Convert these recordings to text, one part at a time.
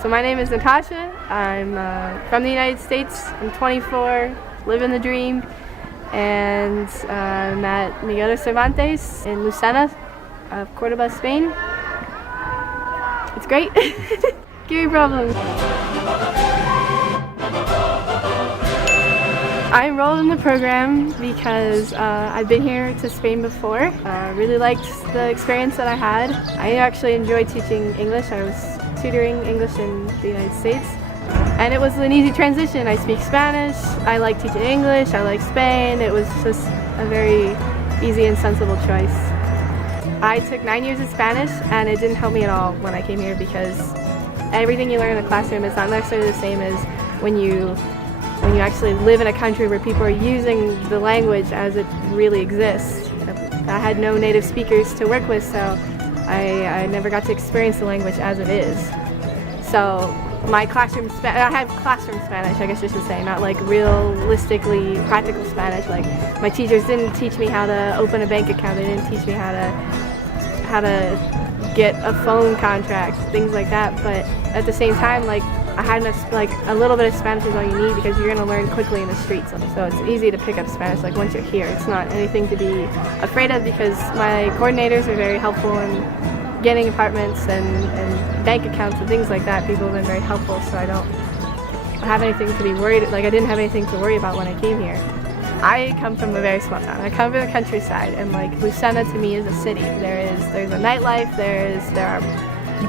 So my name is NiTosha. I'm from the United States. I'm 24, living the dream, and I'm at Miguel de Cervantes in Lucena, Cordoba, Spain. It's great. Guiri problems. I enrolled in the program because I've been here to Spain before. Really liked the experience that I had. I actually enjoy teaching English. I was tutoring English in the United States. And it was an easy transition. I speak Spanish, I like teaching English, I like Spain. It was just a very easy and sensible choice. I took 9 years of Spanish and it didn't help me at all when I came here because everything you learn in the classroom is not necessarily the same as when you actually live in a country where people are using the language as it really exists. I had no native speakers to work with, so I never got to experience the language as it is. So my classroom I had classroom Spanish, I guess you should say, not like realistically practical Spanish. Like my teachers didn't teach me how to open a bank account. They didn't teach me how to get a phone contract, things like that. But at the same time, like I had enough, like a little bit of Spanish is all you need because you're gonna learn quickly in the streets. So it's easy to pick up Spanish. Like once you're here, it's not anything to be afraid of because my coordinators are very helpful in getting apartments and bank accounts and things like that. People have been very helpful, so I don't have anything to be worried. Like I didn't have anything to worry about when I came here. I come from a very small town. I come from the countryside, and like Lucena to me is a city. There's a nightlife. There are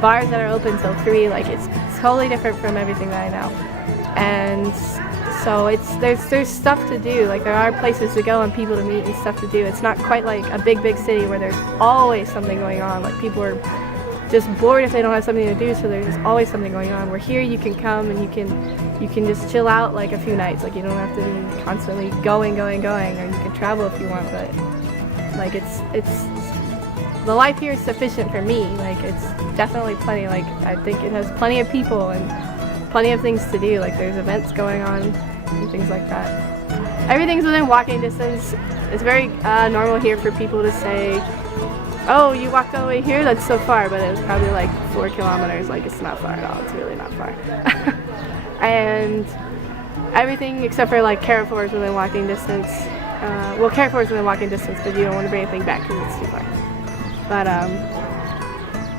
bars that are open till 3. Like it's totally different from everything that I know. And so there's stuff to do. Like there are places to go and people to meet and stuff to do. It's not quite like a big city where there's always something going on. Like people are just bored if they don't have something to do, so there's just always something going on. Where here you can come and you can just chill out like a few nights. Like you don't have to be constantly going, or you can travel if you want. But like it's the life here is sufficient for me. Like it's definitely plenty. Like I think it has plenty of people and plenty of things to do. Like there's events going on and things like that. Everything's within walking distance. It's very normal here for people to say, "Oh, you walked all the way here? That's so far." But it was probably like 4 kilometers. Like it's not far at all. It's really not far. And everything except for like Carrefour is within walking distance. Well, Carrefour is within walking distance, but you don't want to bring anything back because it's too far. But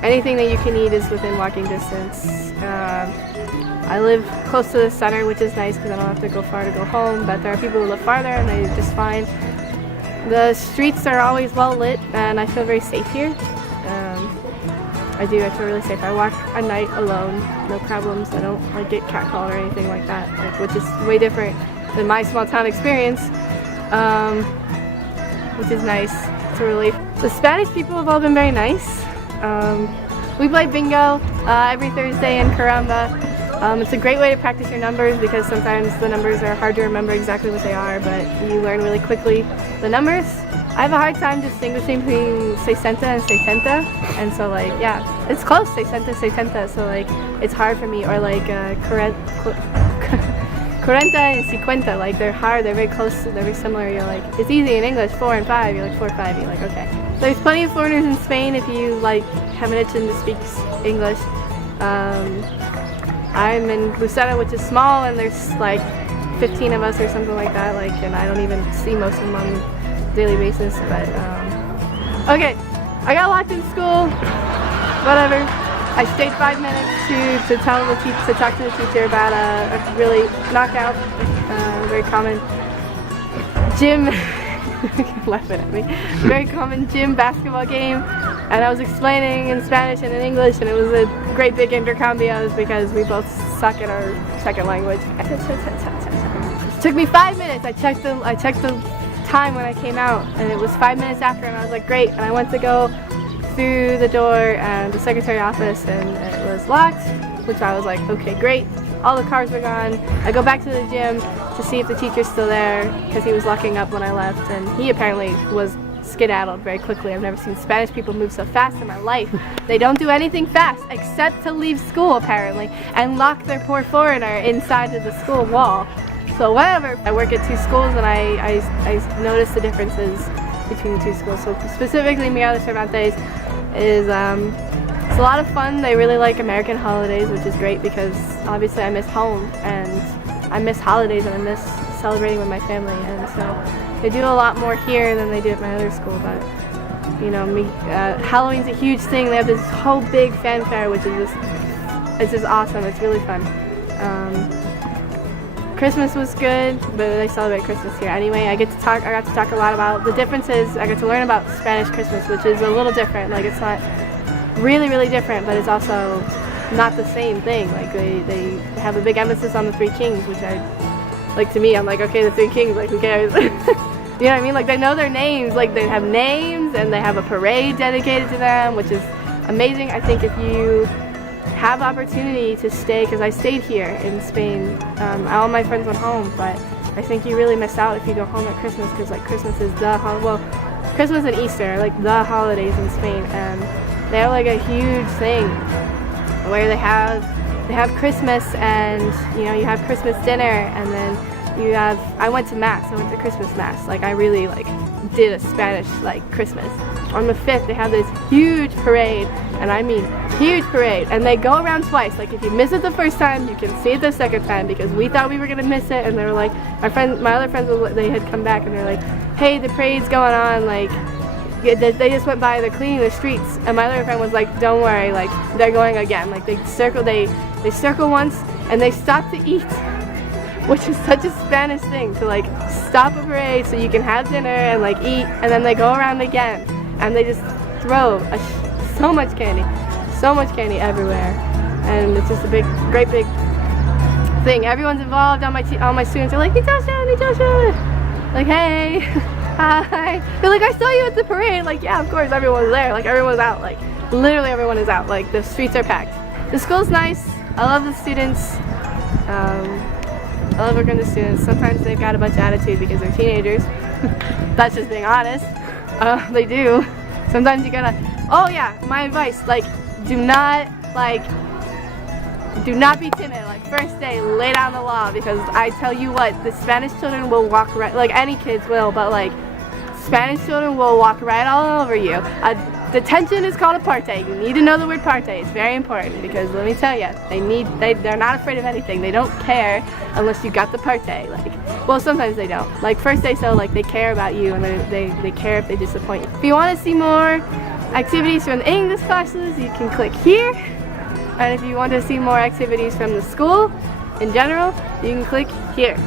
anything that you can eat is within walking distance. I live close to the center, which is nice because I don't have to go far to go home, but there are people who live farther and they're just fine. The streets are always well lit and I feel very safe here. I feel really safe. I walk at night alone, no problems. I don't like get catcalled or anything like that, which is way different than my small town experience, which is nice. It's a relief. The Spanish people have all been very nice. We play bingo every Thursday in Caramba. It's a great way to practice your numbers because sometimes the numbers are hard to remember exactly what they are, but you learn really quickly the numbers. I have a hard time distinguishing between 60 and 70, and so like, yeah, it's close, 60, 70, so like, it's hard for me, or like 40 and 50, like they're hard, they're very close, they're very similar. You're like, it's easy in English, 4 and 5, you're like 4, 5, you're like, okay. There's plenty of foreigners in Spain if you like have an itch to speak English. I'm in Lucena, which is small, and there's like 15 of us or something like that, like, and I don't even see most of them on a daily basis, but okay, I got locked in school, whatever. I stayed 5 minutes to talk to the teacher about a really knockout, very common gym, laughing at me, very common gym basketball game, and I was explaining in Spanish and in English, and it was a great big intercambios because we both suck at our second language. It took me 5 minutes. I checked the time when I came out, and it was 5 minutes after, and I was like, great. And I went to go through the door and the secretary office, and it was locked, which I was like, okay, great. All the cars were gone. I go back to the gym to see if the teacher's still there because he was locking up when I left, and he apparently was skedaddled very quickly. I've never seen Spanish people move so fast in my life. They don't do anything fast except to leave school apparently and lock their poor foreigner inside of the school wall. So whatever. I work at 2 schools and I noticed the differences between the 2 schools. So specifically Miguel de Cervantes is It's a lot of fun. They really like American holidays, which is great because obviously I miss home and I miss holidays and I miss celebrating with my family, and so they do a lot more here than they do at my other school. But you know, Halloween's a huge thing. They have this whole big fanfare, which is just awesome. It's really fun. Christmas was good, but they celebrate Christmas here anyway. I got to talk a lot about the differences. I got to learn about Spanish Christmas, which is a little different. Like, it's not really different, but it's also not the same thing. Like, they have a big emphasis on the Three Kings, which to me, I'm like, okay, the Three Kings, like, who cares? You know what I mean? Like, they know their names. Like, they have names, and they have a parade dedicated to them, which is amazing. I think if you have opportunity to stay, because I stayed here in Spain, all my friends went home, but I think you really miss out if you go home at Christmas, because like Christmas is Christmas and Easter are like the holidays in Spain, and they have like a huge thing where they have Christmas, and you know, you have Christmas dinner, and then I went to Mass. I went to Christmas Mass. Like, I really did a Spanish Christmas. On the 5th, they have this huge parade, and I mean huge parade, and they go around twice. Like, if you miss it the first time, you can see it the second time, because we thought we were gonna miss it, and they were like, my other friends, they had come back, and they're like, hey, the parade's going on, like, they just went by, they're cleaning the streets, and my other friend was like, don't worry, like, they're going again. Like, they circle once, and they stop to eat, which is such a Spanish thing, to like stop a parade so you can have dinner and like eat, and then they go around again, and they just throw so much candy everywhere, and it's just a great big thing. Everyone's involved. All my students are like, NiTosha, like, hey, hi. They're like, I saw you at the parade. Like, yeah, of course, everyone's there. Like, everyone's out. Like, literally everyone is out. Like, the streets are packed. The school's nice. I love the students. I love working with the students. Sometimes they've got a bunch of attitude because they're teenagers. That's just being honest. They do. Sometimes you gotta, oh yeah, my advice, like, do not be timid. Like, first day, lay down the law, because I tell you what, the Spanish children will walk right, like any kids will, but like, Spanish children will walk right all over you. Detention is called a parte. You need to know the word parte. It's very important, because let me tell you, they're not afraid of anything. They don't care unless you got the parte. Like, well, sometimes they don't. Like, first day, so like, they care about you, and they care if they disappoint you. If you want to see more activities from the English classes, you can click here. And if you want to see more activities from the school in general, you can click here.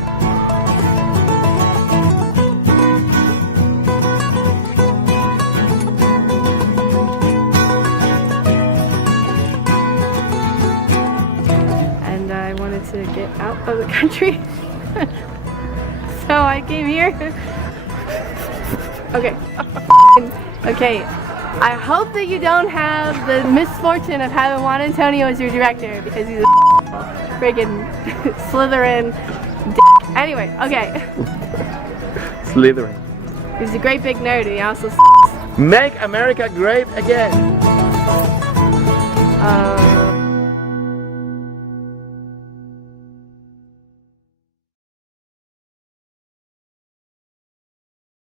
To get out of the country, so I came here. Okay, I hope that you don't have the misfortune of having Juan Antonio as your director, because he's a friggin' Slytherin dick. Anyway, okay. Slytherin. He's a great big nerd, and he also Make America great again.